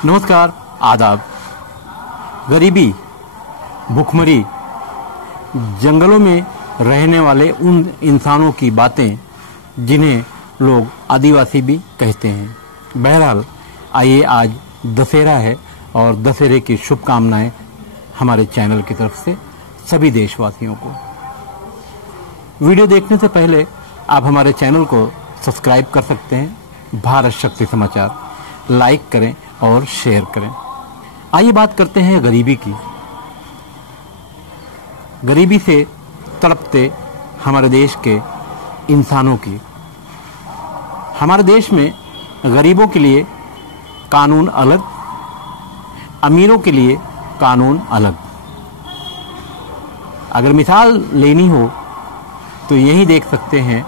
नमस्कार, आदाब। गरीबी, भूखमरी, जंगलों में रहने वाले उन इंसानों की बातें जिन्हें लोग आदिवासी भी कहते हैं। बहरहाल, आइए आज दशहरा है और दशहरे की शुभकामनाएं हमारे चैनल की तरफ से सभी देशवासियों को। वीडियो देखने से पहले आप हमारे चैनल को सब्सक्राइब कर सकते हैं। भारत शक्ति समाचार लाइक करें और शेयर करें। आइए बात करते हैं गरीबी की। गरीबी से तड़पते हमारे देश के इंसानों की। हमारे देश में गरीबों के लिए कानून अलग, अमीरों के लिए कानून अलग। अगर मिसाल लेनी हो तो यही देख सकते हैं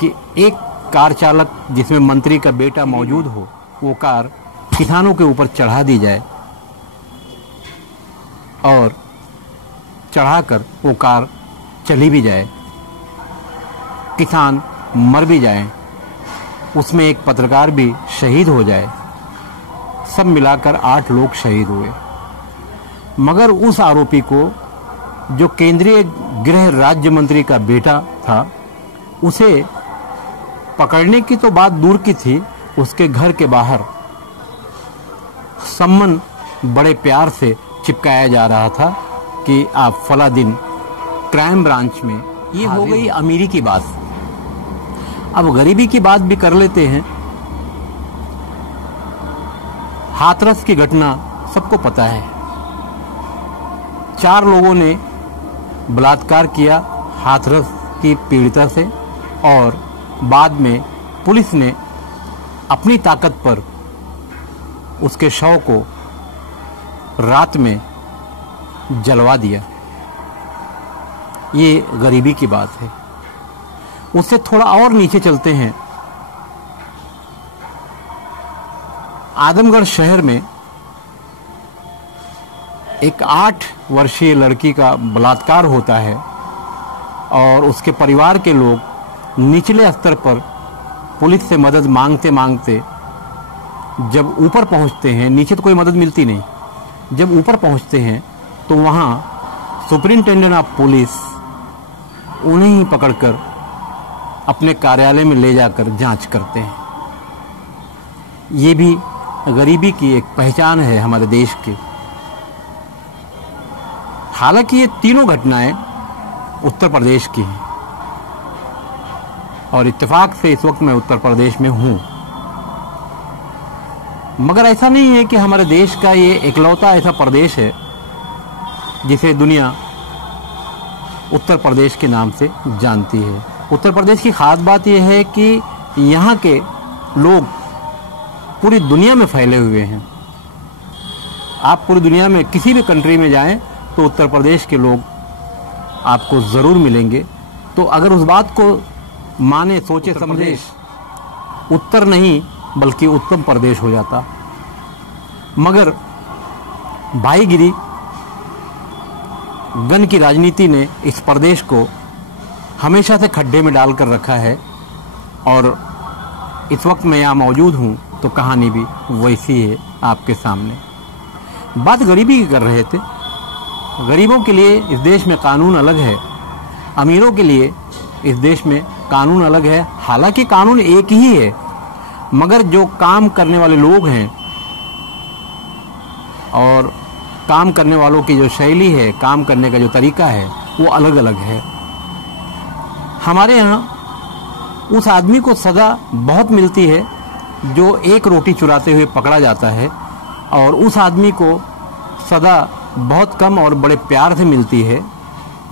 कि एक कार चालक जिसमें मंत्री का बेटा मौजूद हो, वो कार किसानों के ऊपर चढ़ा दी जाए और चढ़ाकर वो कार चली भी जाए, किसान मर भी जाए, उसमें एक पत्रकार भी शहीद हो जाए, सब मिलाकर 8 लोग शहीद हुए। मगर उस आरोपी को, जो केंद्रीय गृह राज्य मंत्री का बेटा था, उसे पकड़ने की तो बात दूर की थी, उसके घर के बाहर सम्मन बड़े प्यार से चिपकाया जा रहा था कि आप फला दिन क्राइम ब्रांच में। ये हो गई अमीरी की बात। अब गरीबी की बात भी कर लेते हैं। हाथरस की घटना सबको पता है। 4 लोगों ने बलात्कार किया हाथरस की पीड़िता से और बाद में पुलिस ने अपनी ताकत पर उसके शव को रात में जलवा दिया। ये गरीबी की बात है। उससे थोड़ा और नीचे चलते हैं। आदमगढ़ शहर में एक 8 वर्षीय लड़की का बलात्कार होता है और उसके परिवार के लोग निचले स्तर पर पुलिस से मदद मांगते मांगते जब ऊपर पहुंचते हैं, नीचे तो कोई मदद मिलती नहीं, जब ऊपर पहुंचते हैं तो वहां सुपरिंटेंडेंट ऑफ पुलिस उन्हें ही पकड़कर अपने कार्यालय में ले जाकर जांच करते हैं। ये भी गरीबी की एक पहचान है हमारे देश की। हालांकि ये तीनों घटनाएं उत्तर प्रदेश की हैं और इत्तेफाक से इस वक्त मैं उत्तर प्रदेश में हूं। मगर ऐसा नहीं है कि हमारे देश का ये इकलौता ऐसा प्रदेश है जिसे दुनिया उत्तर प्रदेश के नाम से जानती है। उत्तर प्रदेश की खास बात यह है कि यहाँ के लोग पूरी दुनिया में फैले हुए हैं। आप पूरी दुनिया में किसी भी कंट्री में जाएं तो उत्तर प्रदेश के लोग आपको जरूर मिलेंगे। तो अगर उस बात को माने, सोचे समझे, उत्तर नहीं बल्कि उत्तम प्रदेश हो जाता। मगर भाईगिरी, गन की राजनीति ने इस प्रदेश को हमेशा से खड्डे में डालकर रखा है और इस वक्त मैं यहाँ मौजूद हूँ तो कहानी भी वैसी है आपके सामने। बात गरीबी की कर रहे थे। गरीबों के लिए इस देश में कानून अलग है, अमीरों के लिए इस देश में कानून अलग है। हालांकि कानून एक ही है, मगर जो काम करने वाले लोग हैं और काम करने वालों की जो शैली है, काम करने का जो तरीका है, वो अलग अलग है। हमारे यहाँ उस आदमी को सजा बहुत मिलती है जो एक रोटी चुराते हुए पकड़ा जाता है और उस आदमी को सजा बहुत कम और बड़े प्यार से मिलती है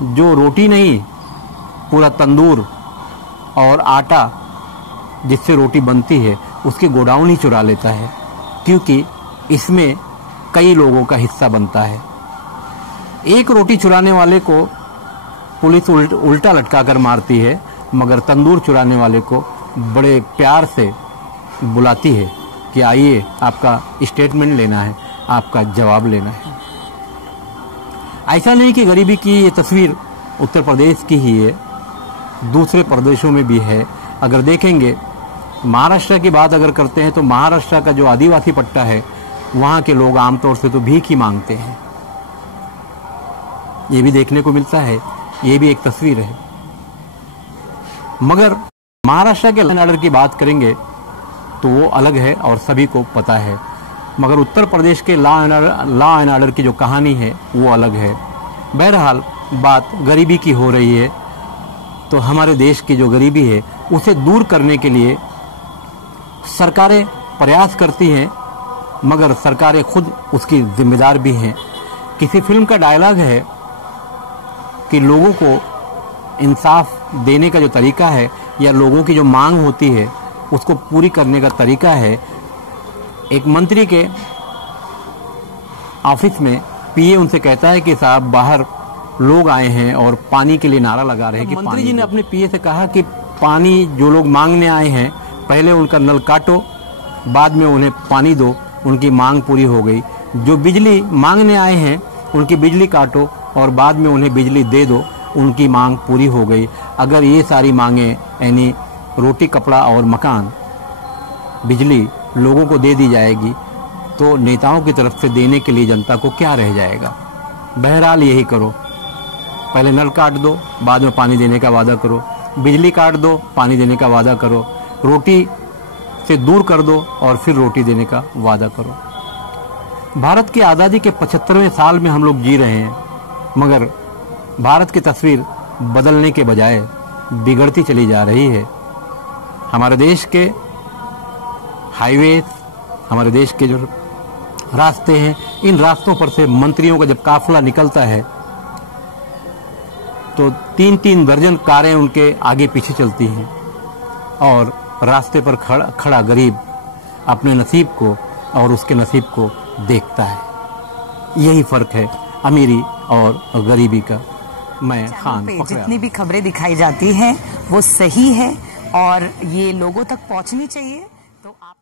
जो रोटी नहीं, पूरा तंदूर और आटा जिससे रोटी बनती है उसके गोडाउन ही चुरा लेता है, क्योंकि इसमें कई लोगों का हिस्सा बनता है। एक रोटी चुराने वाले को पुलिस उल्टा लटका कर मारती है, मगर तंदूर चुराने वाले को बड़े प्यार से बुलाती है कि आइए, आपका स्टेटमेंट लेना है, आपका जवाब लेना है। ऐसा नहीं कि गरीबी की ये तस्वीर उत्तर प्रदेश की ही है, दूसरे प्रदेशों में भी है। अगर देखेंगे महाराष्ट्र की बात अगर करते हैं तो महाराष्ट्र का जो आदिवासी पट्टा है, वहां के लोग आमतौर से तो भीख ही मांगते हैं। ये भी देखने को मिलता है, ये भी एक तस्वीर है। मगर महाराष्ट्र के लॉ एंड ऑर्डर की बात करेंगे तो वो अलग है और सभी को पता है। मगर उत्तर प्रदेश के लॉ एंड ऑर्डर की जो कहानी है वो अलग है। बहरहाल बात गरीबी की हो रही है, तो हमारे देश की जो गरीबी है उसे दूर करने के लिए सरकारें प्रयास करती हैं, मगर सरकारें खुद उसकी जिम्मेदार भी हैं। किसी फिल्म का डायलॉग है कि लोगों को इंसाफ देने का जो तरीका है या लोगों की जो मांग होती है उसको पूरी करने का तरीका है, एक मंत्री के ऑफिस में पीए उनसे कहता है कि साहब बाहर लोग आए हैं और पानी के लिए नारा लगा रहे हैं कि मंत्री जी ने अपने पीए से कहा कि पानी जो लोग मांगने आए हैं पहले उनका नल काटो, बाद में उन्हें पानी दो, उनकी मांग पूरी हो गई। जो बिजली मांगने आए हैं उनकी बिजली काटो और बाद में उन्हें बिजली दे दो, उनकी मांग पूरी हो गई। अगर ये सारी मांगे यानी रोटी, कपड़ा और मकान, बिजली लोगों को दे दी जाएगी तो नेताओं की तरफ से देने के लिए जनता को क्या रह जाएगा। बहरहाल यही करो, पहले नल काट दो, बाद में पानी देने का वादा करो, बिजली काट दो, पानी देने का वादा करो, रोटी से दूर कर दो और फिर रोटी देने का वादा करो। भारत की आज़ादी के 75वें साल में हम लोग जी रहे हैं, मगर भारत की तस्वीर बदलने के बजाय बिगड़ती चली जा रही है। हमारे देश के हाईवे, हमारे देश के जो रास्ते हैं, इन रास्तों पर से मंत्रियों का जब काफिला निकलता है तो 3-3 दर्जन कारें उनके आगे पीछे चलती हैं और रास्ते पर खड़ा गरीब अपने नसीब को और उसके नसीब को देखता है। यही फर्क है अमीरी और गरीबी का। मैं खान जितनी भी खबरें दिखाई जाती हैं वो सही है और ये लोगों तक पहुंचनी चाहिए। तो आप